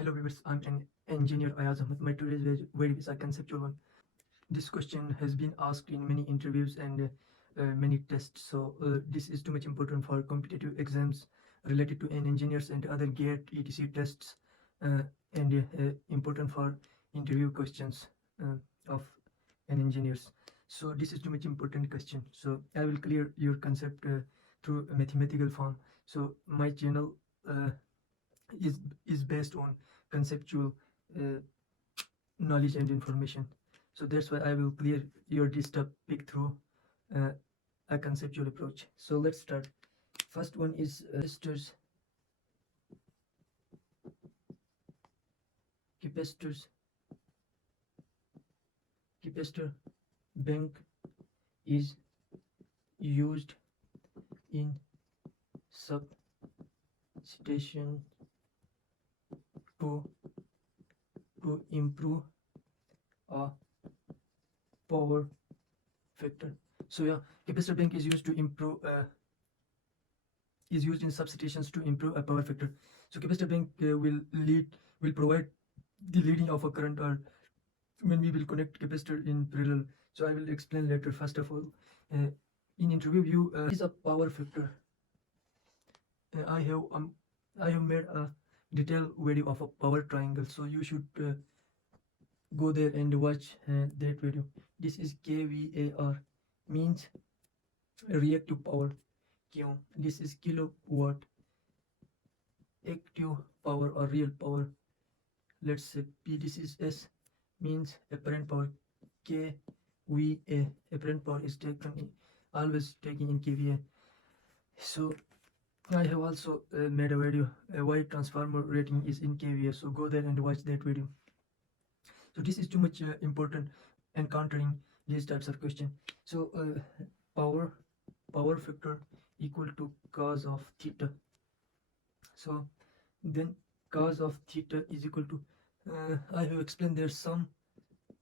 Hello viewers, I'm an engineer Ayaz Ahmed. My today's very is a conceptual one. This question has been asked in many interviews and many tests. So this is too much important for competitive exams related to an engineers and other GATE etc tests and important for interview questions of an engineers. So this is too much important question. So I will clear your concept through a mathematical form. So my channel is based on conceptual knowledge and information. So that's why I will clear your this topic through a conceptual approach. So let's start. First one is capacitors. Capacitor bank is used in substation to improve a power factor. So yeah, capacitor bank is used to improve is used in substations to improve a power factor. So capacitor bank will provide the leading of a current or when we will connect capacitor in parallel. So I will explain later. First of all, in interview view is a power factor. I have made a detailed video of a power triangle, so you should go there and watch that video. This is kvar, means reactive power. Q, this is kilowatt. Active power or real power, let's say P. This is S, means apparent power. kVA, apparent power is always taken in kVA. So I have also made a video why transformer rating is in kVA, so go there and watch that video. So this is too much important encountering these types of question. So power factor equal to cos of theta. So then cos of theta is equal to I have explained there some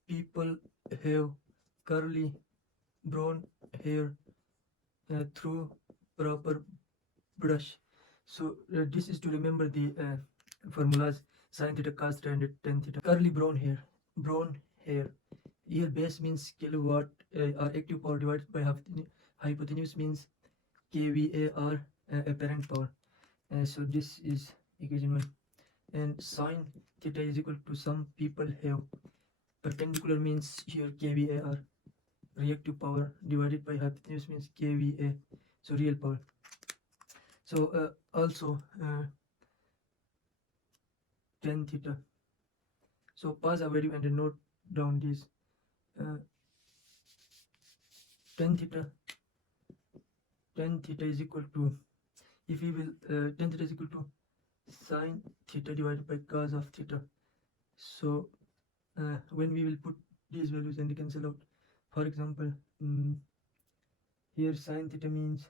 people have curly brown hair through proper brush. So this is to remember the formulas: sin theta, cos theta, and tan theta. Curly brown hair. Here base means kilowatt or active power divided by hypotenuse means kVA or apparent power. So this is equation 1. And sin theta is equal to some people have perpendicular means here kVA or reactive power divided by hypotenuse means kVA, so real power. So also tan theta. So pause a video and note down this. Tan theta is equal to, if we will tan theta is equal to sin theta divided by cos of theta. So when we will put these values and cancel out, for example, here sin theta means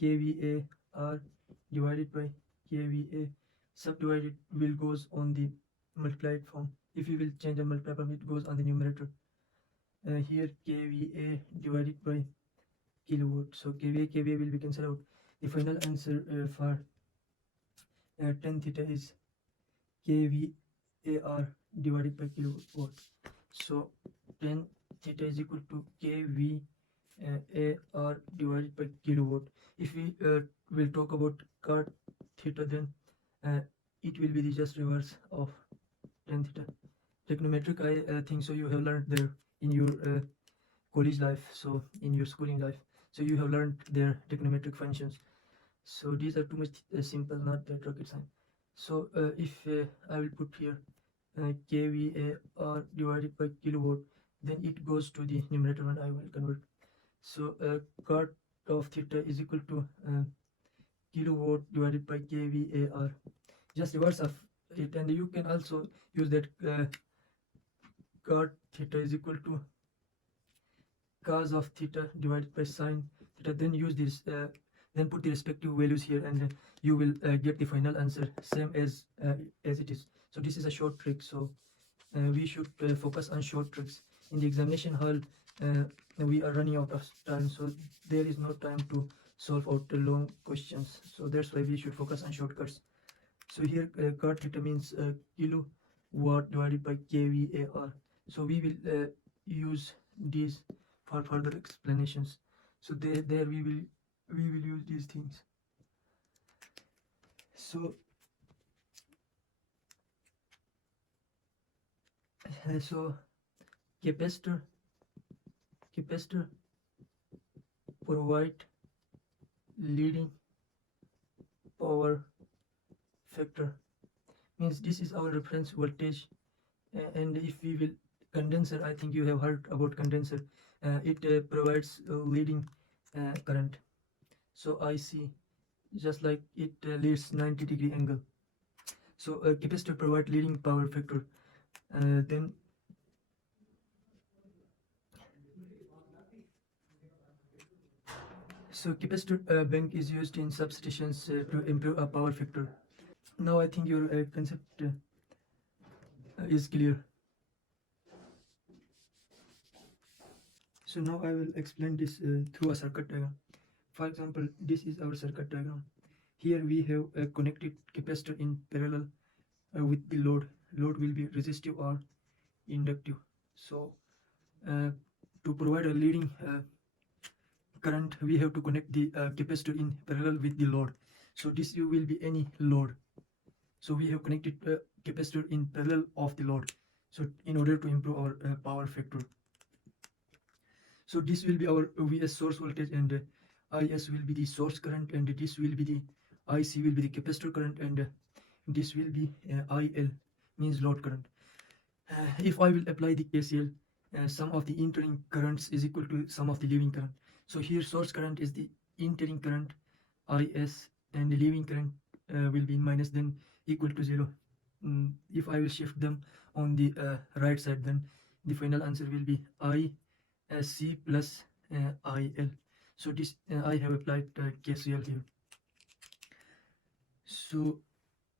kVA r divided by kVA, subdivided will goes on the multiplied form. If you will change the multiply form, it goes on the numerator. Here kVA divided by kilowatt, so kVA will be cancelled out. The final answer for tan theta is kVAR divided by kilowatt. So tan theta is equal to kVAR divided by kilowatt. If we will talk about cot theta, then it will be the just reverse of tan theta. Trigonometric, I think so you have learned there in your college life, so in your schooling life, so you have learned their trigonometric functions. So these are too much simple, not that rocket science. So if I will put here kVAR divided by kilowatt, then it goes to the numerator and I will convert. So cot of theta is equal to kilowatt divided by kVAR, just reverse of it. And you can also use that cot theta is equal to cos of theta divided by sin theta, then use this then put the respective values here, and you will get the final answer same as it is. So this is a short trick, so we should focus on short tricks. In the examination hall we are running out of time, so there is no time to solve out the long questions, so that's why we should focus on shortcuts. So here cot theta means kilowatt divided by kvar. So we will use these for further explanations. So there we will use these things. So capacitor provide leading power factor, means this is our reference voltage. And if we will condenser, I think you have heard about condenser. It provides leading current. So IC, just like it leads 90-degree angle. So capacitor provide leading power factor. Then so capacitor bank is used in substations to improve a power factor. Now I think your concept is clear. So now I will explain this through a circuit diagram. For example, this is our circuit diagram. Here we have a connected capacitor in parallel with the load. Load will be resistive or inductive. So to provide a leading current, we have to connect the capacitor in parallel with the load. So this will be any load. So we have connected capacitor in parallel of the load. So in order to improve our power factor. So this will be our Vs source voltage, and Is will be the source current, and this will be the Ic will be the capacitor current, and this will be IL, means load current. If I will apply the KCL, sum of the entering currents is equal to sum of the leaving current. So here source current is the entering current Is, and the leaving current will be minus, then equal to 0. If I will shift them on the right side, then the final answer will be IC plus IL. So this I have applied KCL here. So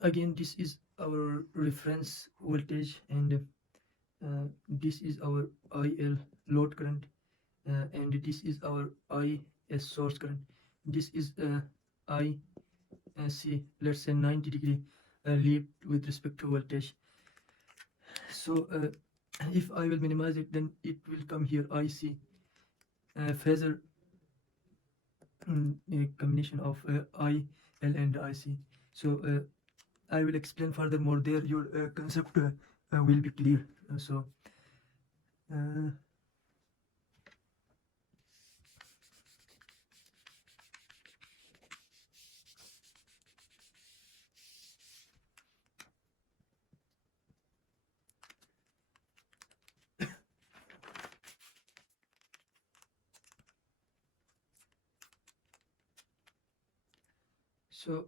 again, this is our reference voltage, and this is our IL load current, and this is our Is source current. This is IC, let's say 90-degree lead with respect to voltage. So if I will minimize it, then it will come here IC phasor, a combination of IL and IC. So I will explain furthermore there. Your concept will be clear. So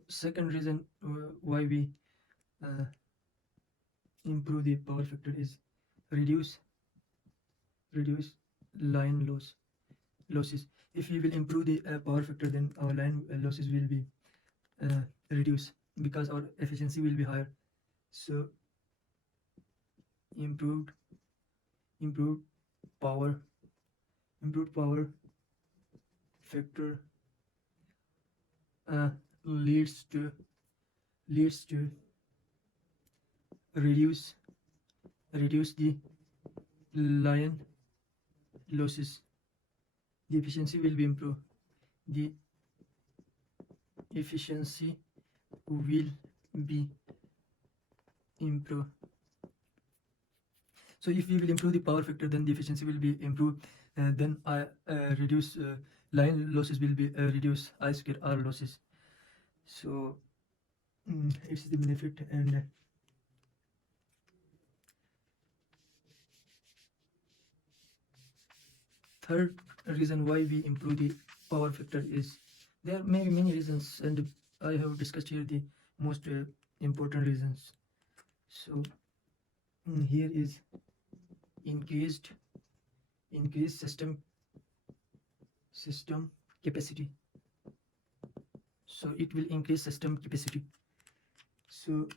second reason why we improve the power factor is reduce line losses. If we will improve the power factor, then our line losses will be reduced, because our efficiency will be higher. So improved power factor leads to reduce the line losses. The efficiency will be improved. The efficiency will be improved. So if we will improve the power factor, then the efficiency will be improved, then reduce line losses will be reduced, I square R losses. So it's the benefit. And third reason why we improve the power factor is, there may be many reasons, and I have discussed here the most important reasons. So here is increased system capacity. So it will increase system capacity. So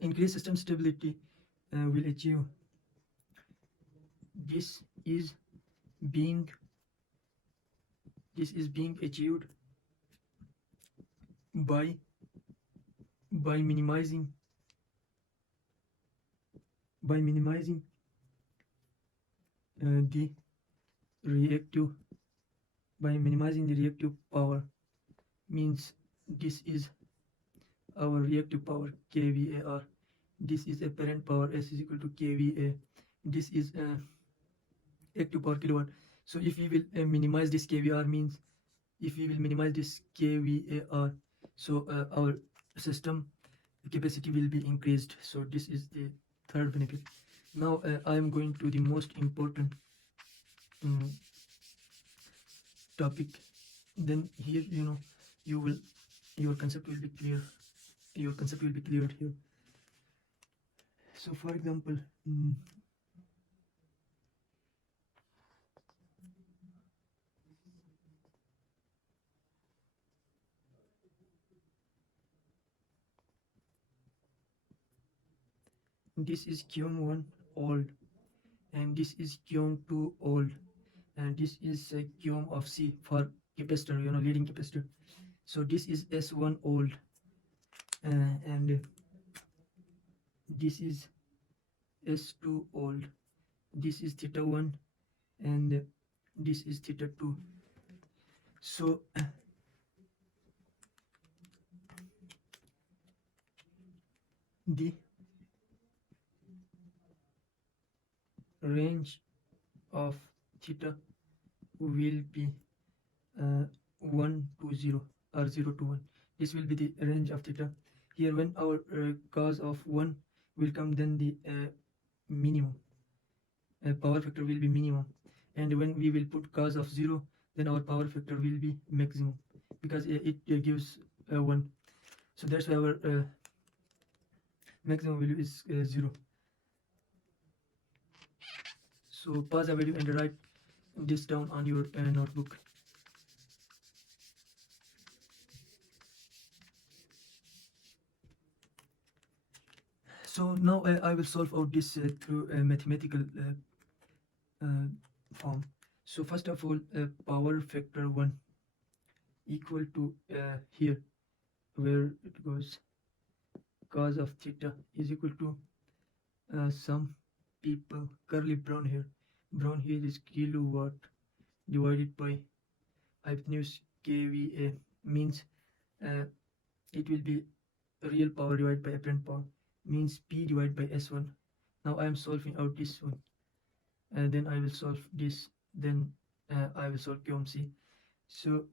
increased system stability will achieve. This is being This is being achieved by minimizing the reactive power. Means this is our reactive power kVAR. This is apparent power S is equal to kVA. This is active power kilowatt. So if we will minimize this kVAR, means if we will minimize this kVAR, so our system capacity will be increased. So this is the third benefit. Now I am going to the most important topic. Then here, your concept will be clear. Your concept will be cleared here. So for example, this is QM1 old, and this is QM2 old, and this is QM of C for capacitor, leading capacitor. So this is S1 old, and this is S2 old. This is theta 1, and this is theta 2. So the range of theta will be 1 to 0 or 0 to 1. This will be the range of theta. Here when our cos of 1 will come, then the minimum power factor will be minimum, and when we will put cos of 0, then our power factor will be maximum, because it gives 1. So that's why our maximum value is 0. So pause the video and write this down on your notebook. So now I will solve out this through a mathematical form. So first of all, power factor 1 equal to here where it goes cos of theta is equal to some people curly brown here is kilowatt divided by hypotenuse kVA. Means it will be real power divided by apparent power, means P divided by S1. Now I am solving out this one, and then I will solve this, then I will solve QMC. So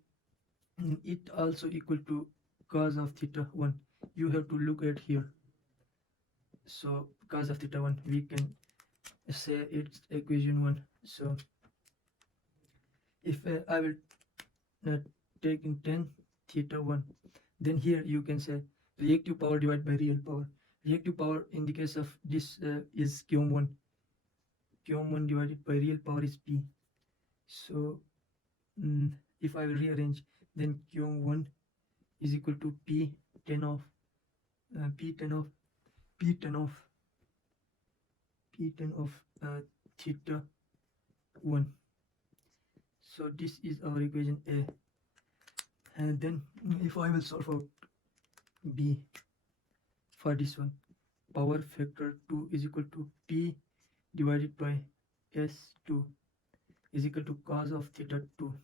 it also equal to cos of theta 1. You have to look at here. So cos of theta 1, we can say it's equation 1. So if I will take in 10 theta 1, then here you can say reactive power divided by real power. Reactive power in the case of this is QM1. QM1 divided by real power is P. So if I will rearrange, then QM1 is equal to P10 of theta 1. So this is our equation A. And then if I will solve out B for this one, power factor 2 is equal to P divided by S2 is equal to cos of theta 2.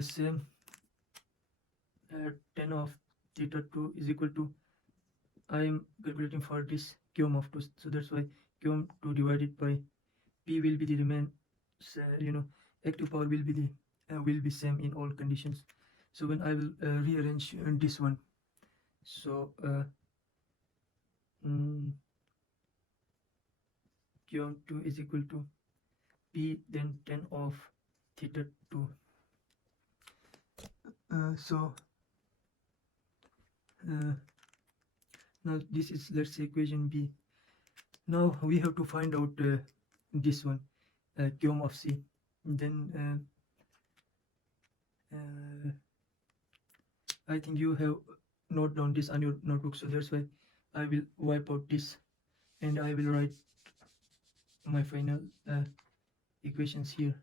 Same 10 of theta 2 is equal to, I am calculating for this QM of 2, so that's why QM2 divided by P will be the remain, active power will be same in all conditions. So when I will rearrange this one, so QM2 is equal to P then 10 of theta 2. Now this is, let's say, equation B. Now we have to find out this one, QM of C. Then I think you have note down this on your notebook, so that's why I will wipe out this and I will write my final equations here.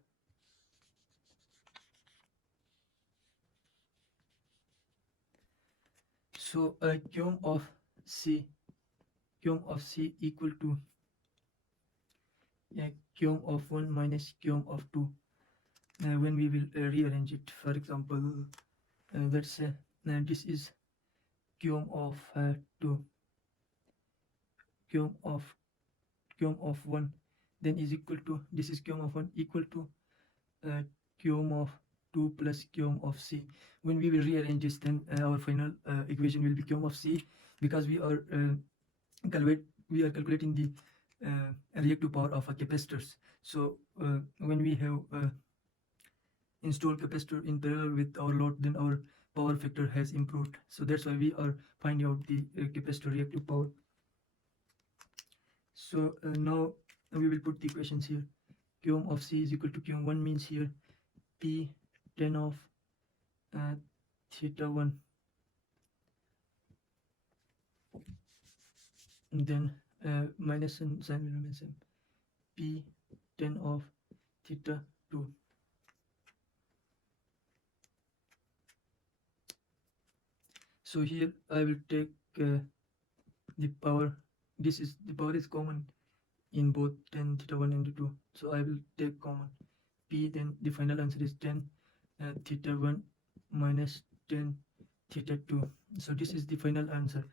So qm of c equal to qm of 1 minus qm of 2. When we will rearrange it, for example, let's say this is qm of 2, qm of 1 then is equal to, this is qm of 1 equal to qm of 2 plus qm of c. When we will rearrange this, then our final equation will be qm of c, because we are calculating the reactive power of a capacitors. So when we have installed capacitor in parallel with our load, then our power factor has improved. So that's why we are finding out the capacitor reactive power. So now we will put the equations here. qm of c is equal to qm1 means here p tan of theta 1, then minus and sign will remain same, p tan of theta 2. So here I will take the power. This is the power is common in both tan theta 1 and 2, so I will take common p. Then the final answer is tan theta 1 minus tan theta 2. So this is the final answer.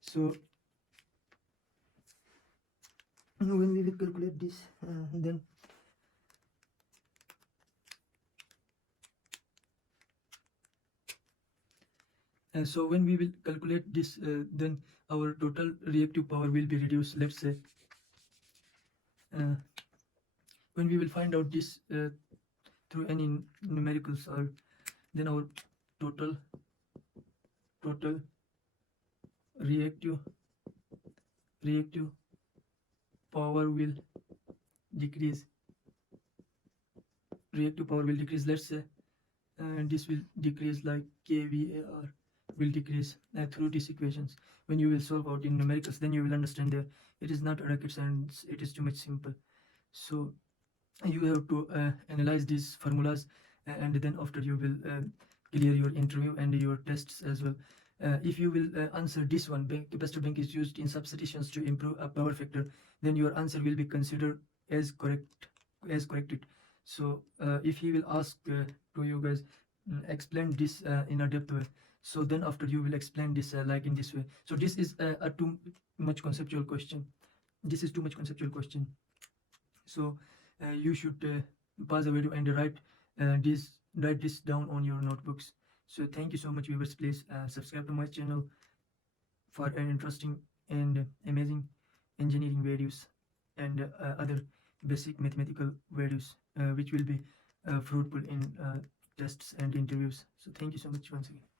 So when we will calculate this, then so when we will calculate this, then our total reactive power will be reduced. Let's say when we will find out this through any numericals, or then our total reactive power will decrease. Let's say this will decrease like kvar will decrease through these equations. When you will solve out in numericals, then you will understand that it is not rocket science, it is too much simple. So you have to analyze these formulas, and then after you will clear your interview and your tests as well. If you will answer this one, capacitor bank is used in substations to improve a power factor, then your answer will be considered as corrected. So if he will ask to you guys explain this in a depth way, so then after you will explain this like in this way. So this is a too much conceptual question. So you should pause the video and write this down on your notebooks. So thank you so much, viewers. Please subscribe to my channel for an interesting and amazing engineering videos and other basic mathematical videos which will be fruitful in tests and interviews. So thank you so much once again.